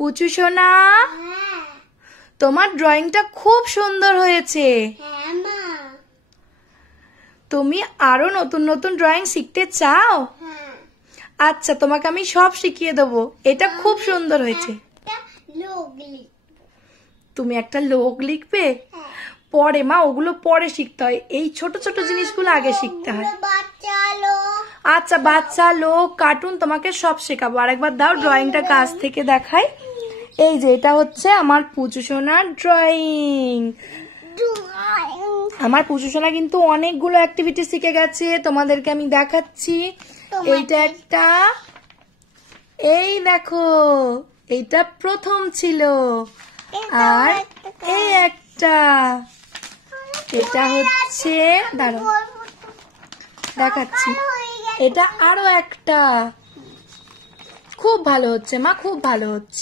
পুচু সোনা, তোমার ড্রয়িংটা খুব সুন্দর হয়েছে। তুমি আরো নতুন নতুন ড্রয়িং শিখতে চাও? আচ্ছা, তোমাকে আমি সব শিখিয়ে দেবো। এটা খুব সুন্দর হয়েছে। তুমি একটা লোক লিখবে? পরে মা, ওগুলো পরে শিখতে হয়, এই ছোট ছোট জিনিসগুলো আগে শিখতে হয়। আচ্ছা, বাচ্চা, লোক, কার্টুন তোমাকে সব শেখাবো। আরেকবার দাও ড্রয়িংটা কাছ থেকে দেখাই। এই যে এটা হচ্ছে আমার পুচু সোনার ড্রয়িং। আমার পুচু সোনা কিন্তু অনেকগুলো অ্যাক্টিভিটি শিখে গেছে, তোমাদেরকে আমি দেখাচ্ছি। এইটা একটা, এই দেখো, এইটা প্রথম ছিল। আর এই একটা, এটা হচ্ছে, দাঁড়াও দেখাচ্ছি, এটা আরো একটা। খুব ভালো হচ্ছে মা, খুব ভালো হচ্ছে।